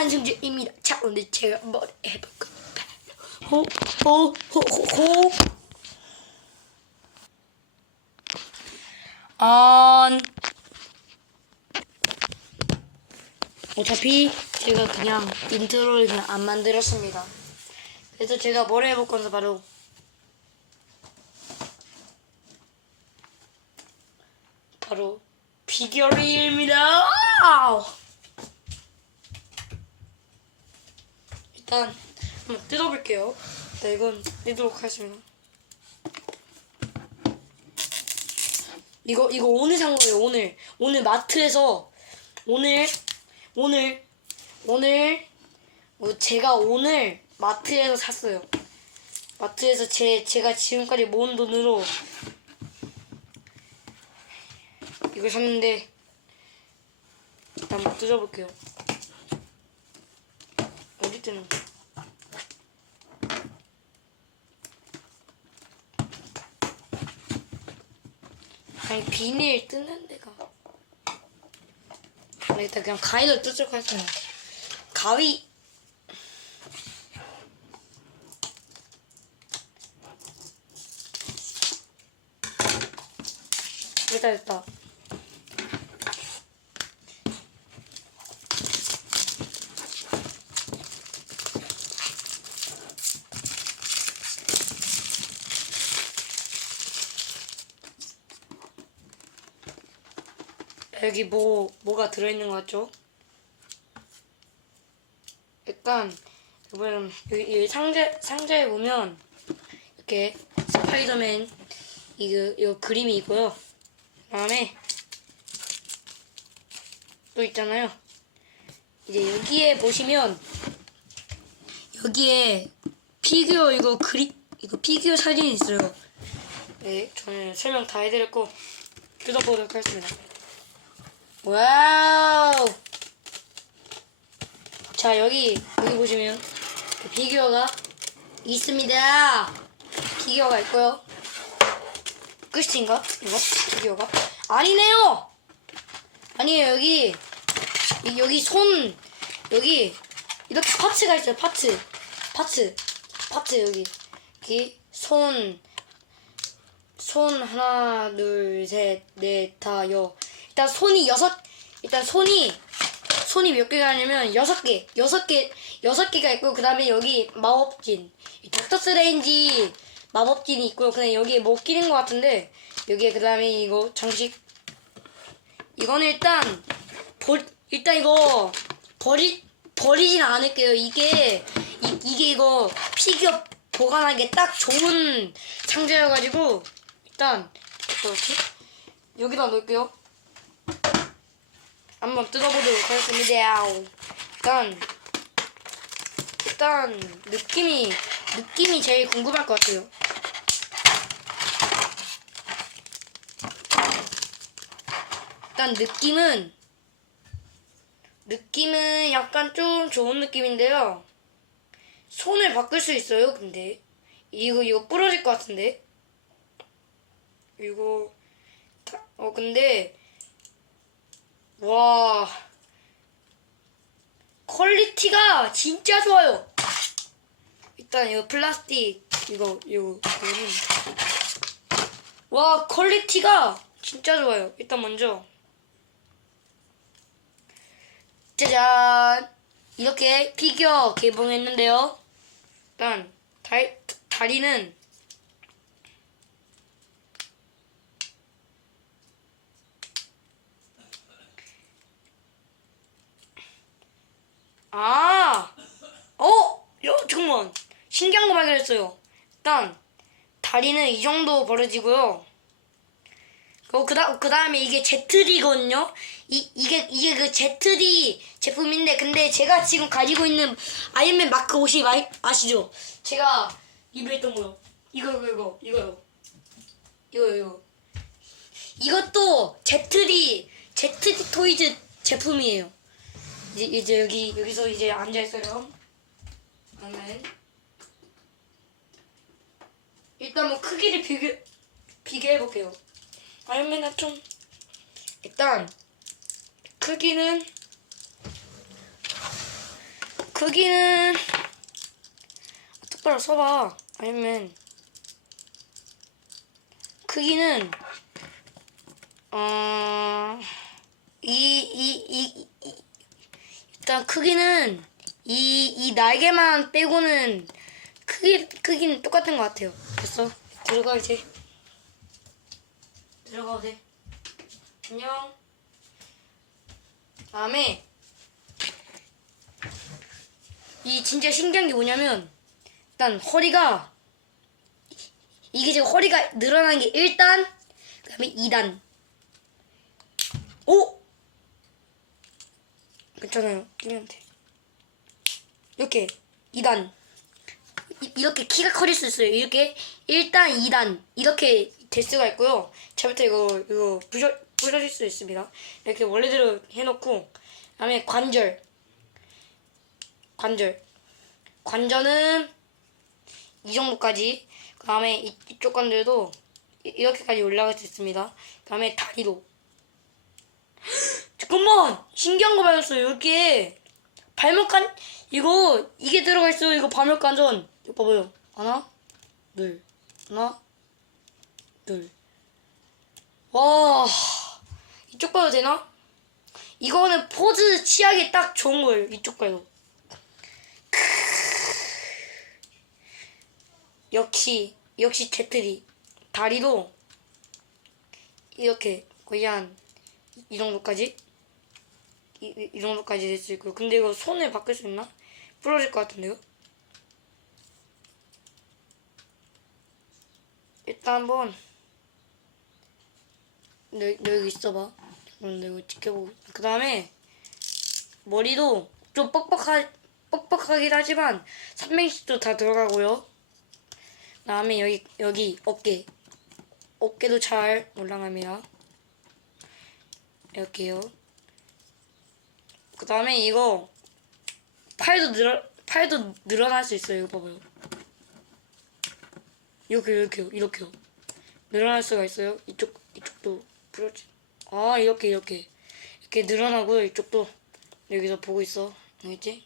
한승주입니다. 자, 오늘 제가 뭘 해볼 겁니다. 호, 호, 호, 호, 호. 음, 어차피 제가 그냥 인트로를 그냥 안 만들었습니다. 그래서 제가 뭘 해볼 건지 바로 바로 피겨리입니다. 일단 한번 뜯어볼게요. 네, 이건 뜯도록 하겠습니다. 이거 이거 오늘 산 거예요. 오늘 오늘 마트에서 오늘 오늘 오늘 어, 제가 오늘 마트에서 샀어요. 마트에서 제 제가 지금까지 모은 돈으로 이걸 샀는데 일단 한번 뜯어볼게요. 어디 뜨는 거 아니 비닐 뜯는 데가 아, 일단 그냥 가위로 뜯도록 하겠습니다. 가위 됐다 됐다. 여기 뭐 뭐가 들어있는 것 같죠? 일단 여러분 여기, 여기 상자 상자에 보면 이렇게 스파이더맨 이거 이거 그림이 있고요. 그다음에 또 있잖아요. 이제 여기에 보시면 여기에 피규어 이거 그리 이거 피규어 사진이 있어요. 네, 저는 설명 다 해드렸고 뜯어보도록 하겠습니다. 와우. 자 여기 여기 보시면 그 피규어가 있습니다. 피규어가 있고요. 끝인가? 이거 피규어가 아니네요. 아니에요 여기 이- 여기 손 여기 이렇게 파츠가 있어요. 파츠 파츠 파츠 여기 여기 손 손 하나 둘 셋 넷 다 여 일단 손이 여섯 일단 손이 손이 몇 개가 아니면 여섯 개 여섯 개 여섯 개가 있고 그 다음에 여기 마법진 이 닥터 스레인지 마법진이 있고요 그냥 여기에 뭐 끼는 것 같은데 여기에 그 다음에 이거 장식 이거는 일단 버 일단 이거 버리 버리진 않을게요 이게 이, 이게 이거 피규어 보관하기에 딱 좋은 상자여가지고 일단 어떻게 여기다 놓을게요. 한번 뜯어보도록 하겠습니다. 일단 일단 느낌이 느낌이 제일 궁금할 것 같아요. 일단 느낌은 느낌은 약간 좀 좋은 느낌인데요. 손을 바꿀 수 있어요. 근데 이거 이거 부러질 것 같은데. 이거 다- 어 근데 와 퀄리티가 진짜 좋아요. 일단 이거 플라스틱 이거 이거 이거는 와 퀄리티가 진짜 좋아요. 일단 먼저 짜잔 이렇게 피규어 개봉했는데요. 일단 달, 다리는 아, 어, 야, 잠깐만. 신기한 거 발견했어요. 일단 다리는 이 정도 벌어지고요. 어, 그다 그 다음에 이게 제트리거든요. 이 이게 이게 그 제트리 제품인데 근데 제가 지금 가지고 있는 아이언맨 마크 옷이 마, 아시죠? 제가 리뷰했던 거요. 이거 이거 이거 이거요. 이거 이거. 이것도 제트리 제트리 토이즈 제품이에요. 이제 이제 여기 여기서 이제 앉아 있어요. 그러면 일단 뭐 크기를 비교 비교해 볼게요. 아이언맨은 좀 일단 크기는 크기는 똑바로 써봐. 아니면 크기는 어, 이, 이, 이, 이, 일단 크기는 이, 이 날개만 빼고는 크기, 크기는 똑같은 것 같아요. 됐어. 들어가, 이제. 들어가도 돼. 안녕. 다음에, 이 진짜 신기한 게 뭐냐면, 일단 허리가, 이게 지금 허리가 늘어난 게 1단, 그 다음에 2단. 오! 괜찮아요. 끼면 돼. 이렇게 2단. 이- 이렇게 키가 커질 수 있어요. 이렇게 1단, 2단 이렇게 될 수가 있고요. 잘부터 이거 이거 부셔 부셔질 수 있습니다. 이렇게 원래대로 해놓고 그다음에 관절 관절 관절은 이 정도까지 그다음에 이- 이쪽 관절도 이- 이렇게까지 올라갈 수 있습니다. 그다음에 다리도 잠깐만 신기한 거 발견했어요. 이렇게 발목관 이거 이게 들어가 있어요. 이거 발목관전 이거 봐봐요. 하나 둘 하나 둘와 이쪽 봐도 되나? 이거는 포즈 취하기 딱 좋은 거예요. 이쪽 봐요. 역시 역시 제트리 다리도 이렇게 거의 한 이 정도까지? 이, 이, 이 정도까지 될 수 있고. 근데 이거 손을 바꿀 수 있나? 부러질 것 같은데요? 일단 한번 너, 너 여기 있어봐. 그럼 너 이거 지켜보고. 그 다음에 머리도 좀 뻑뻑하, 뻑뻑하긴 하지만 300도 다 들어가고요. 그 다음에 여기 여기 어깨. 어깨도 잘 올라갑니다 이렇게요 그 다음에 이거 팔도 늘어 팔도 늘어날 수 있어요. 이거 봐봐요. 이렇게 이렇게요. 이렇게요. 늘어날 수가 있어요. 이쪽 이쪽도 부러지. 아 이렇게 이렇게 이렇게 늘어나고요. 이쪽도 여기서 보고 있어. 알겠지?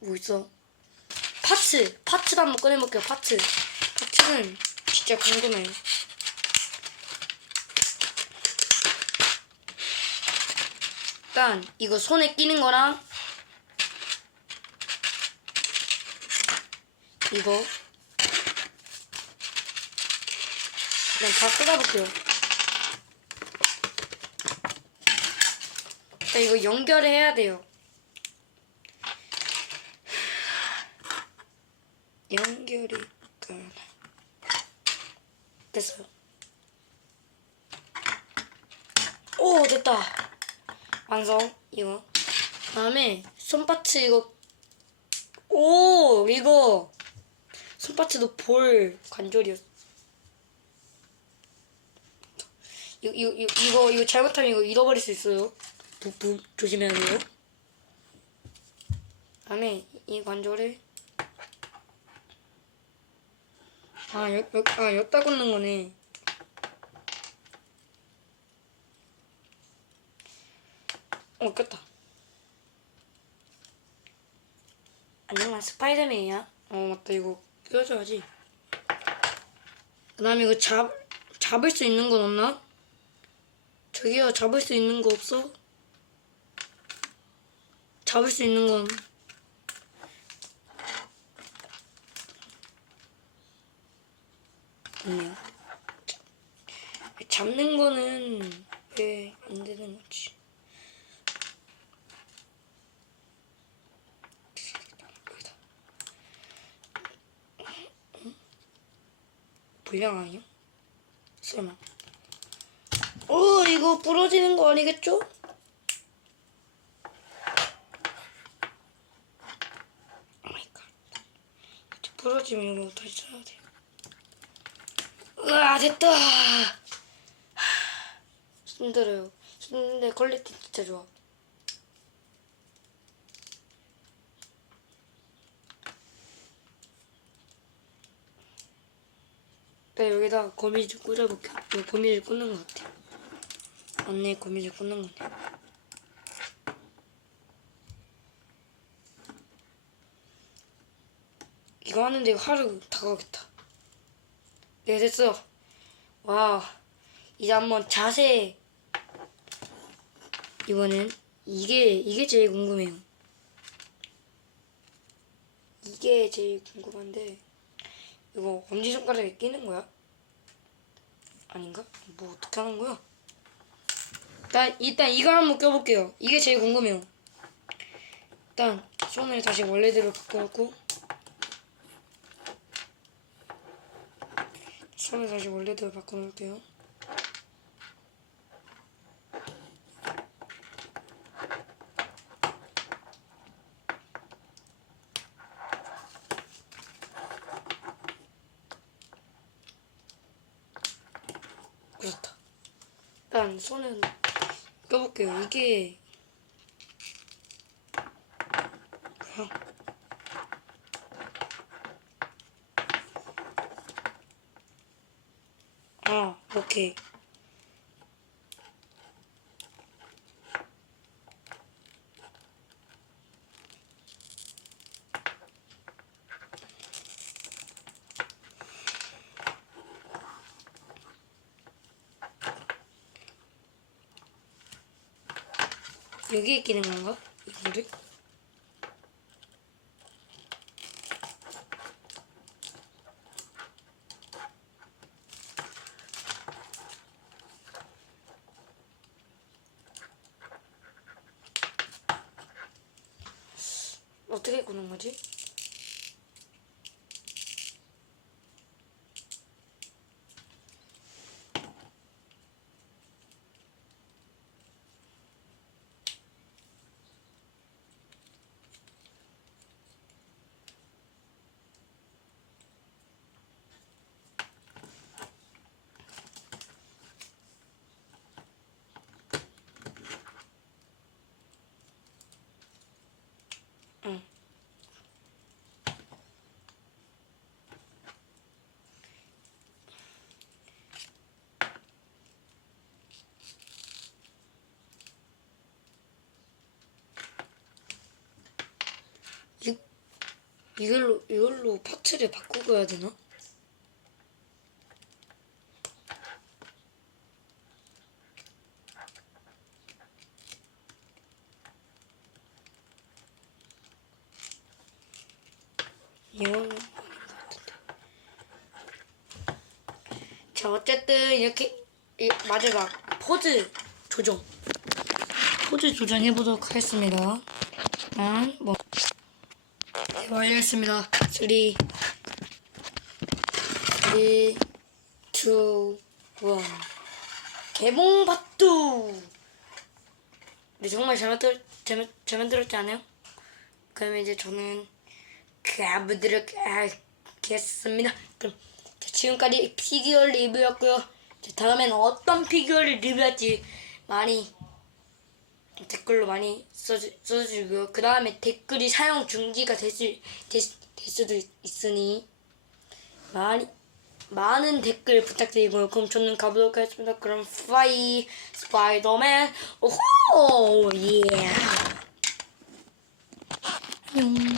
뭐 있어? 파츠 파츠도 한번 꺼내볼게요. 파츠 파츠는 진짜 궁금해요. 일단 이거 손에 끼는 거랑 이거 그냥 다 뜯어볼게요. 일단 이거 연결을 해야 돼요. 연결이 그 됐어요. 오 됐다. 완성. 이거. 다음에 손파츠 이거. 오 이거. 손파츠도 볼 관절이었어 이거 이거 이거 이거, 잘못하면 이거 잃어버릴 수 있어요. 부 부 조심해야 돼요. 다음에 이 관절을 아, 여, 여, 아, 여기다 꽂는 거네. 어, 꼈다. 안녕, 나 스파이더맨이야. 어, 맞다. 이거 껴줘야지. 그 다음에 이거 잡, 잡을 수 있는 건 없나? 저기요, 잡을 수 있는 거 없어? 잡을 수 있는 건. 없네요. 잡는 거는 왜 안 되는 거지? 여기다. 응? 불량 아니야? 설마. 어, 이거 부러지는 거 아니겠죠? 오 부러지면 이거 다시 쳐야 돼. 으아, 됐다! 힘들어요. 힘든데 퀄리티 진짜 좋아. 네, 여기다 거미줄 꽂아볼게요. 이거 거미줄 꽂는 것 같아. 언니 거미줄 꽂는 거네. 이거 하는데 하루 다가겠다. 네, 됐어. 와, 이제 한번 자세. 이번엔 이게 이게 제일 궁금해요. 이게 제일 궁금한데. 이거 엄지 손가락에 끼는 거야? 아닌가? 뭐 어떻게 하는 거야? 일단 일단 이거 한번 껴볼게요. 이게 제일 궁금해요. 일단 손을 다시 원래대로 바꿔놓고 손을 다시 원래대로 바꿔놓을게요. 그렇다. 일단 손은 껴볼게요. 이게 뭐야? 아, 오케이. 여기에 끼는 건가? 이거를? 어떻게 꾸는 거지? 응. 이, 이걸로 이걸로 파츠를 바꾸고 해야 되나? 같은데. 자 어쨌든 이렇게 이, 마지막 포즈 조정 포즈 조정 해보도록 하겠습니다. 일단 뭐 네, 완료했습니다. 3 3 2 1 개봉 받두 네 정말 잘 만들 잘, 잘 만들었지 않아요? 그러면 이제 저는 가보도록 하겠습니다. 그럼 자, 지금까지 피규어 리뷰였고요. 자, 다음엔 어떤 피규어를 리뷰할지 많이 댓글로 많이 써주, 써주고요. 그 다음에 댓글이 사용 중지가 될, 수, 될, 수- 될 수도 있, 있으니 많이 많은 댓글 부탁드리고요. 그럼 저는 가보도록 하겠습니다. 그럼 파이 스파이더맨 오호 예 안녕